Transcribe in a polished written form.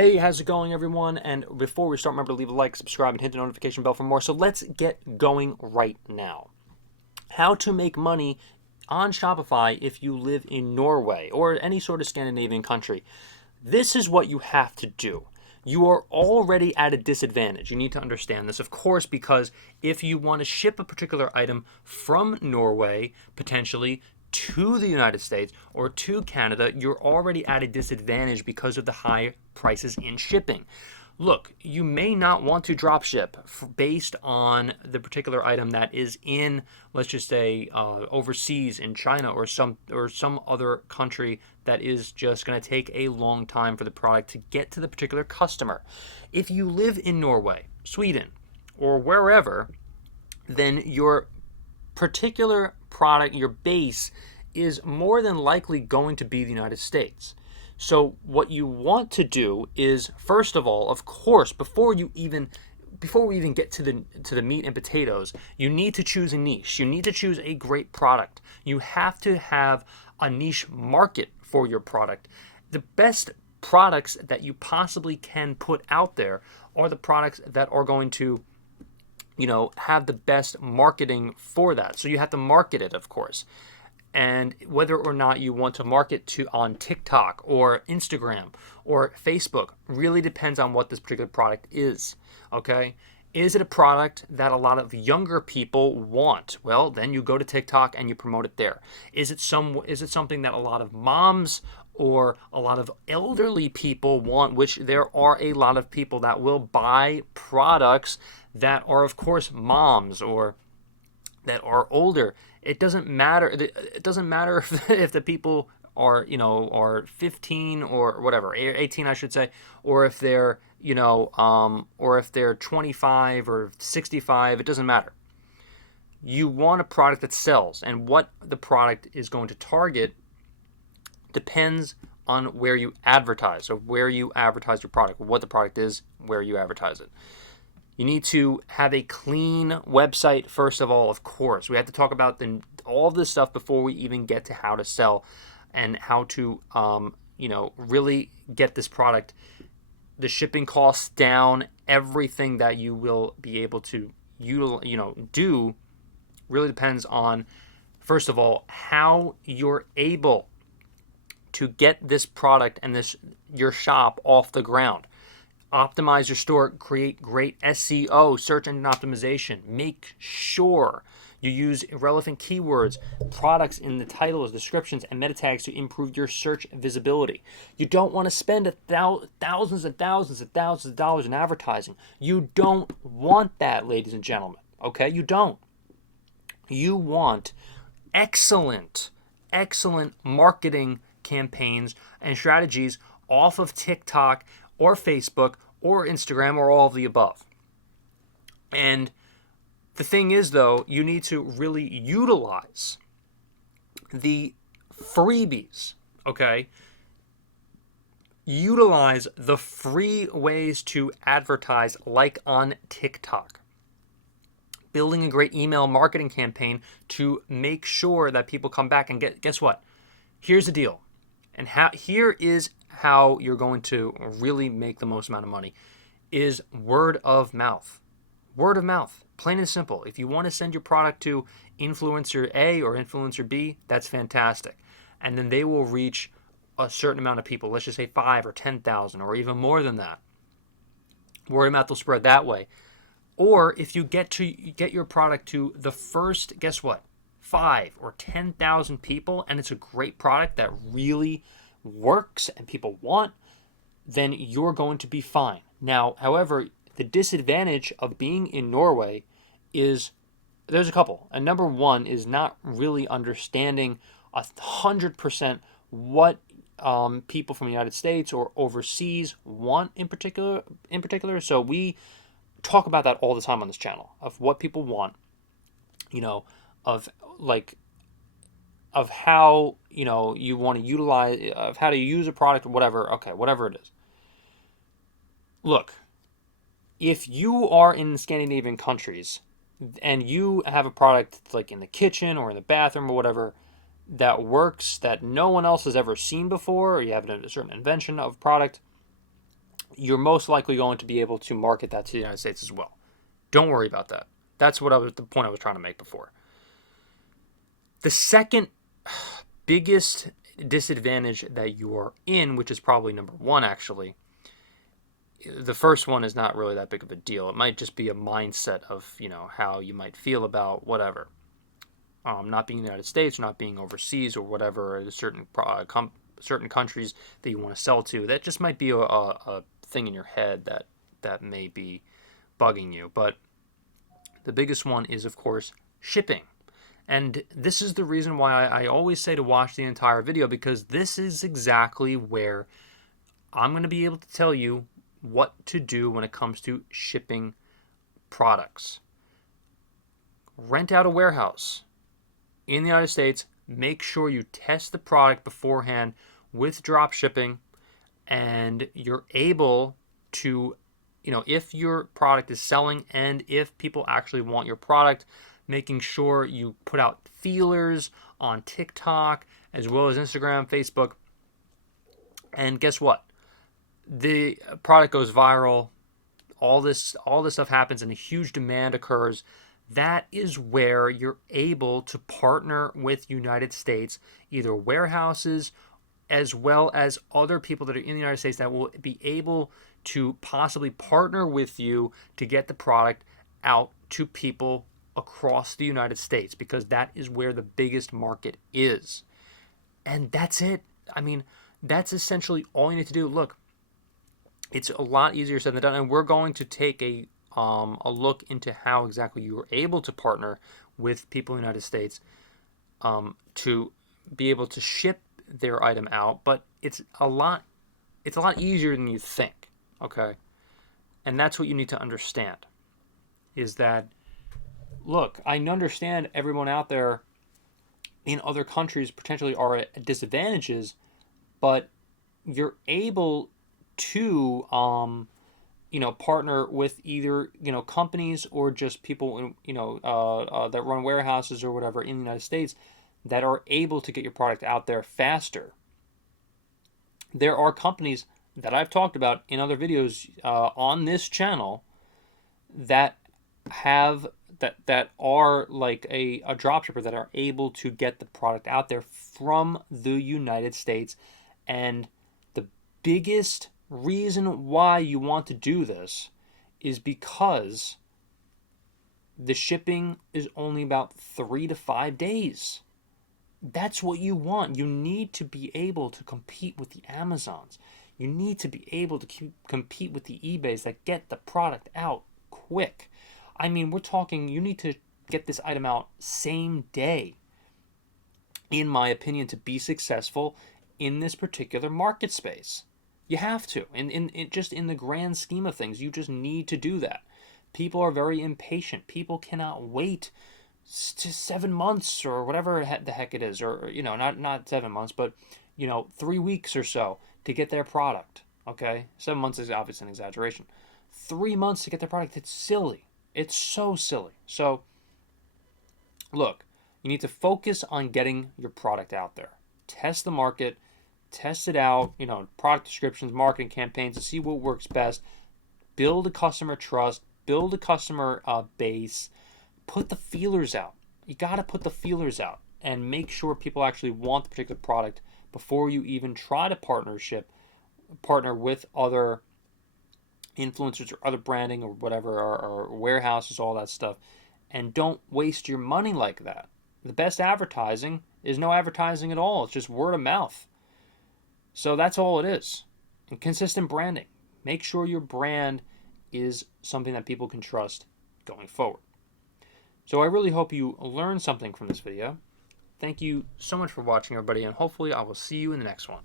Hey, how's it going, everyone? And before we start, remember to leave a like, subscribe, and hit the notification bell for more. So let's get going right now. How to make money on Shopify if you live in Norway or any sort of Scandinavian country. This is what you have to do. You are already at a disadvantage. You need to understand this, of course, because if you want to ship a particular item from Norway, potentially, to the United States or to Canada, you're already at a disadvantage because of the high prices in shipping. Look, you may not want to drop ship based on the particular item that is in, let's just say, overseas in China or some other country that is just going to take a long time for the product to get to the particular customer. If you live in Norway, Sweden, or wherever, then your particular product, your base, is more than likely going to be the United States. So what you want to do is, first of all, of course, before we even get to the meat and potatoes, you need to choose a niche. You need to choose a great product. You have to have a niche market for your product. The best products that you possibly can put out there are the products that are going to have the best marketing for that. So you have to market it, of course. And whether or not you want to market to on TikTok or Instagram or Facebook really depends on what this particular product is. Okay? Is it a product that a lot of younger people want? Well, then you go to TikTok and you promote it there. Is it something that a lot of moms or a lot of elderly people want, which there are a lot of people that will buy products that are, of course, moms or that are older. It doesn't matter. It doesn't matter if the people are 15 or whatever, 18, I should say, or if they're or if they're 25 or 65. It doesn't matter. You want a product that sells, and what the product is going to target depends on where you advertise. So where you advertise your product, what the product is, where you advertise it. You need to have a clean website, first of all, of course. We have to talk about all of this stuff before we even get to how to sell and how to, really get this product, the shipping costs down, everything that you will be able to, do really depends on, first of all, how you're able to get this product and your shop off the ground. Optimize your store, create great SEO, search engine optimization. Make sure you use relevant keywords, products in the titles, descriptions, and meta tags to improve your search visibility. You don't want to spend thousands and thousands and thousands of dollars in advertising. You don't want that, ladies and gentlemen. Okay? You don't. You want excellent marketing campaigns and strategies off of TikTok or Facebook or Instagram or all of the above. And the thing is, though, you need to really utilize the freebies, okay? Utilize the free ways to advertise, like on TikTok. Building a great email marketing campaign to make sure that people come back and guess what? Here's the deal. And here is how you're going to really make the most amount of money is word of mouth. Word of mouth, plain and simple. If you want to send your product to influencer A or influencer B, that's fantastic. And then they will reach a certain amount of people. Let's just say 5 or 10,000 or even more than that. Word of mouth will spread that way. Or if you get your product to the first, guess what? 5 or 10,000 people, and it's a great product that really works and people want, then you're going to be fine. Now, however, the disadvantage of being in Norway is there's a couple. And number one is not really understanding 100% what people from the United States or overseas want in particular. So we talk about that all the time on this channel of what people want, of how you want to utilize, of how to use a product or whatever. Okay, whatever it is. Look, if you are in Scandinavian countries and you have a product like in the kitchen or in the bathroom or whatever that works, that no one else has ever seen before, or you have a certain invention of product, you're most likely going to be able to market that to the United States as well. Don't worry about that. That's the point I was trying to make before. The second biggest disadvantage that you are in, which is probably number one actually, the first one is not really that big of a deal. It might just be a mindset of, how you might feel about whatever. Not being in the United States, or not being overseas, or whatever, certain countries that you want to sell to. That just might be a thing in your head that may be bugging you. But the biggest one is, of course, shipping. And this is the reason why I always say to watch the entire video, because this is exactly where I'm going to be able to tell you what to do when it comes to shipping products. Rent out a warehouse in the United States. Make sure you test the product beforehand with drop shipping, and you're able to, if your product is selling and if people actually want your product, making sure you put out feelers on TikTok as well as Instagram, Facebook. And guess what? The product goes viral. All this stuff happens and a huge demand occurs. That is where you're able to partner with United States, either warehouses as well as other people that are in the United States that will be able to possibly partner with you to get the product out to people across the United States, because that is where the biggest market is. And that's it. I mean, that's essentially all you need to do. Look, it's a lot easier said than done, and we're going to take a look into how exactly you are able to partner with people in the United States to be able to ship their item out. But it's a lot easier than you think. Okay, and that's what you need to understand. Is that, look, I understand everyone out there in other countries potentially are at disadvantages, but you're able to partner with either companies or just people that run warehouses or whatever in the United States that are able to get your product out there faster. There are companies that I've talked about in other videos on this channel that have that are like a dropshipper that are able to get the product out there from the United States. And the biggest reason why you want to do this is because the shipping is only about 3 to 5 days. That's what you want. You need to be able to compete with the Amazons. You need to be able to compete with the eBays that get the product out quick. I mean, we're talking, you need to get this item out same day, in my opinion, to be successful in this particular market space. You have to. And just in the grand scheme of things, you just need to do that. People are very impatient. People cannot wait to 7 months or whatever the heck it is, or not 7 months, but 3 weeks or so to get their product. Okay, 7 months is obviously an exaggeration. 3 months to get their product. It's silly. It's so silly. So look, you need to focus on getting your product out there. Test the market, test it out, product descriptions, marketing campaigns to see what works best. Build a customer trust, build a customer base, put the feelers out. You got to put the feelers out and make sure people actually want the particular product before you even try to partner with other influencers or other branding or whatever, or warehouses, all that stuff. And don't waste your money like that. The best advertising is no advertising at all. It's just word of mouth. So that's all it is. And consistent branding. Make sure your brand is something that people can trust going forward. So I really hope you learned something from this video. Thank you so much for watching, everybody, and hopefully I will see you in the next one.